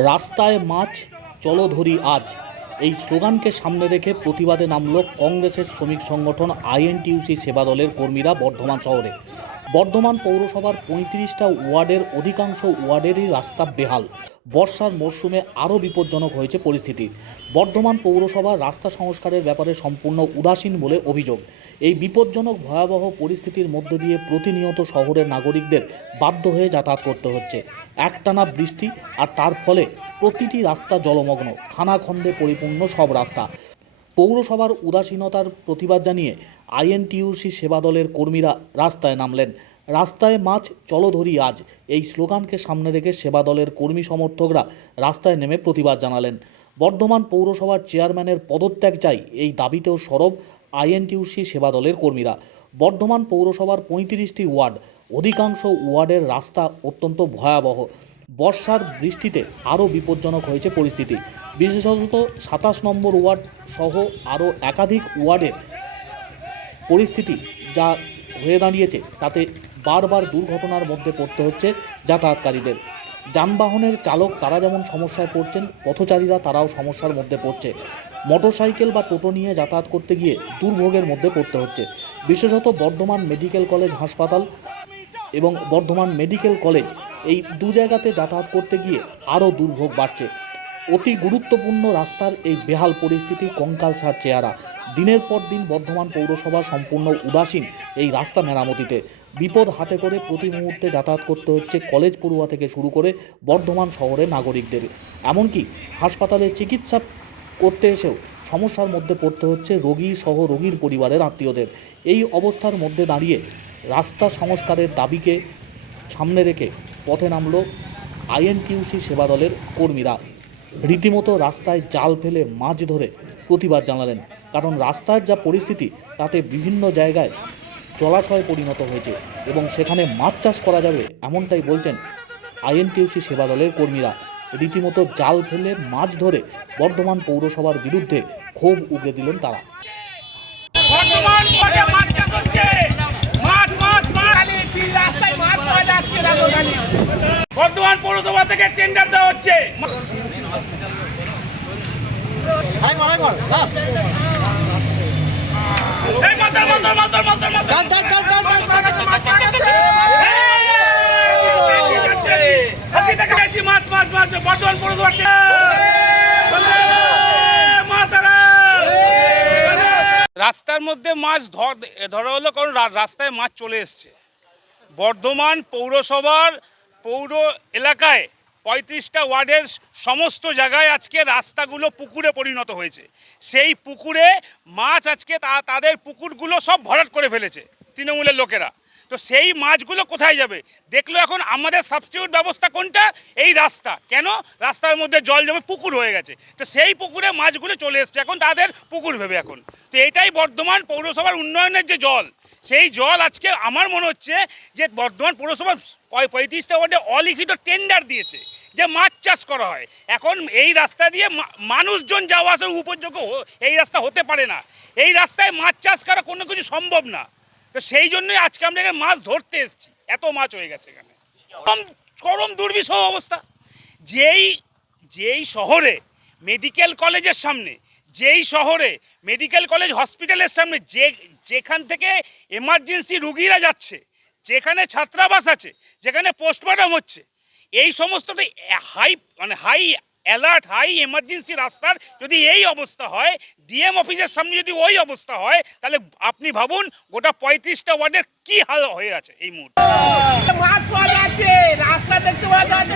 রাস্তায় মাছ, চলো ধরি আজ। এই স্লোগানকে সামনে রেখে প্রতিবাদে নামল কংগ্রেসের শ্রমিক সংগঠন আইএনটিউসি সেবা দলের কর্মীরা বর্ধমান শহরে। বর্ধমান পৌরসভার পঁয়ত্রিশটা ওয়ার্ডের অধিকাংশ ওয়ার্ডেরই রাস্তা বেহাল। বর্ষার মরশুমে আরও বিপজ্জনক হয়েছে পরিস্থিতি। বর্ধমান পৌরসভা রাস্তা সংস্কারের ব্যাপারে সম্পূর্ণ উদাসীন বলে অভিযোগ। এই বিপজ্জনক ভয়াবহ পরিস্থিতির মধ্যে দিয়ে প্রতিনিয়ত শহরের নাগরিকদের বাধ্য হয়ে যাতায়াত করতে হচ্ছে। একটানা বৃষ্টি আর তার ফলে প্রতিটি রাস্তা জলমগ্ন। খানাখন্দে পরিপূর্ণ সব রাস্তা। পৌরসভার উদাসীনতার প্রতিবাদ জানিয়ে আইএনটিইউসি সেবা দলের কর্মীরা রাস্তায় নামলেন। রাস্তায় মাছ, চলো ধরি আজ। এই স্লোগানকে সামনে রেখে সেবা দলের কর্মী সমর্থকরা রাস্তায় নেমে প্রতিবাদ জানালেন। বর্ধমান পৌরসভার চেয়ারম্যানের পদত্যাগ চাই এই দাবিতেও সরব আইএনটিউসি সেবা দলের কর্মীরা। বর্ধমান পৌরসভার পঁয়ত্রিশটি ওয়ার্ড, অধিকাংশ ওয়ার্ডের রাস্তা অত্যন্ত ভয়াবহ। বর্ষার বৃষ্টিতে আরও বিপজ্জনক হয়েছে পরিস্থিতি। বিশেষত সাতাশ নম্বর ওয়ার্ড সহ আরও একাধিক ওয়ার্ডের পরিস্থিতি যা হয়ে দাঁড়িয়েছে, তাতে বারবার দুর্ঘটনার মধ্যে পড়তে হচ্ছে যাতায়াতকারীদের। যানবাহনের চালক তারা যেমন সমস্যায় পড়ছেন, পথচারীরা তারাও সমস্যার মধ্যে পড়ছে। মোটরসাইকেল বা টোটো নিয়ে যাতায়াত করতে গিয়ে দুর্ভোগের মধ্যে পড়তে হচ্ছে। বিশেষত বর্ধমান মেডিকেল কলেজ হাসপাতাল এবং বর্ধমান মেডিকেল কলেজ এই দু জায়গাতে যাতায়াত করতে গিয়ে আরও দুর্ভোগ বাড়ছে। অতি গুরুত্বপূর্ণ রাস্তার এই বেহাল পরিস্থিতি কঙ্কালসার চেহারা। দিনের পর দিন বর্ধমান পৌরসভা সম্পূর্ণ উদাসীন এই রাস্তা মেরামতিতে। বিপদ হাতে করে প্রতি মুহূর্তে যাতায়াত করতে হচ্ছে কলেজ পড়ুয়া থেকে শুরু করে বর্ধমান শহরের নাগরিকদের। এমনকি হাসপাতালে চিকিৎসা করতে এসেও সমস্যার মধ্যে পড়তে হচ্ছে রোগী সহ রোগীর পরিবারের আত্মীয়দের। এই অবস্থার মধ্যে দাঁড়িয়ে রাস্তা সংস্কারের দাবিকে সামনে রেখে পথে নামল আইএনটিউসি সেবা দলের কর্মীরা। রীতিমতো রাস্তায় জাল ফেলে মাছ ধরে প্রতিবাদ জানালেন। কারণ রাস্তার যা পরিস্থিতি, তাতে বিভিন্ন জায়গায় জলাশয়ে পরিণত হয়েছে এবং সেখানে মাছ চাষ করা যাবে এমনটাই বলছেন আইএনটিউসি সেবা দলের কর্মীরা। রীতিমতো জাল ফেলে মাছ ধরে বর্ধমান পৌরসভার বিরুদ্ধে ক্ষোভ উগড়ে দিলেন তারা। বর্ধমান পৌরসভা থেকে টেন্ডার দেওয়া হচ্ছে মাছ মাছ বর্ধমান রাস্তার মধ্যে মাছ ধরা হলো কারণ রাস্তায় মাছ চলে এসছে বর্ধমান পৌরসভার পৌর এলাকায় পঁয়ত্রিশটা ওয়ার্ডের সমস্ত জায়গায় আজকে রাস্তাগুলো পুকুরে পরিণত হয়েছে। সেই পুকুরে মাছ আজকে তা- তাদের পুকুরগুলো সব ভরাট করে ফেলেছে তৃণমূলের লোকেরা। তো সেই মাছগুলো কোথায় যাবে? দেখল এখন আমাদের সাবস্টিটিউট ব্যবস্থা কোনটা? এই রাস্তা। কেন? রাস্তার মধ্যে জল জমে পুকুর হয়ে গেছে। তো সেই পুকুরে মাছগুলো চলে এসছে। এখন তাদের পুকুর ভেবে এখন। তো এটাই বর্ধমান পৌরসভার উন্নয়নের যে জল সেই জল আজকে আমার মনে হচ্ছে যে বর্ধমান পৌরসভা পঁয়- পঁয়ত্রিশটা ওয়ার্ডে অলিখিত টেন্ডার দিয়েছে যে মাছ চাষ করা হয়। এখন এই রাস্তা দিয়ে মানুষজন যাওয়া আসার উপযোগ্য এই রাস্তা হতে পারে না। এই রাস্তায় মাছ চাষ করা কোনো কিছু সম্ভব না। তো সেই জন্যই আজকে আমরা এখানে মাছ ধরতে এসেছি। এত মাছ হয়ে গেছে এখানে। চরম দুর্বিষহ অবস্থা। যেই যেই শহরে মেডিকেল কলেজের সামনে যেই শহরে মেডিকেল কলেজ হসপিটালের সামনে যে যেখান থেকে এমার্জেন্সি রুগীরা যাচ্ছে যেখানে ছাত্রাবাস আছে যেখানে পোস্টমর্টম হচ্ছে এই সমস্তটা হাই মানে হাই অ্যালার্ট হাই এমার্জেন্সি রাস্তার যদি এই অবস্থা হয় ডিএম অফিসের সামনে যদি ওই অবস্থা হয় তাহলে আপনি ভাবুন গোটা পঁয়ত্রিশটা ওয়ার্ডের কি হাল হয়ে আছে এই মুহূর্তে রাস্তা দেখতে পাওয়া যাচ্ছে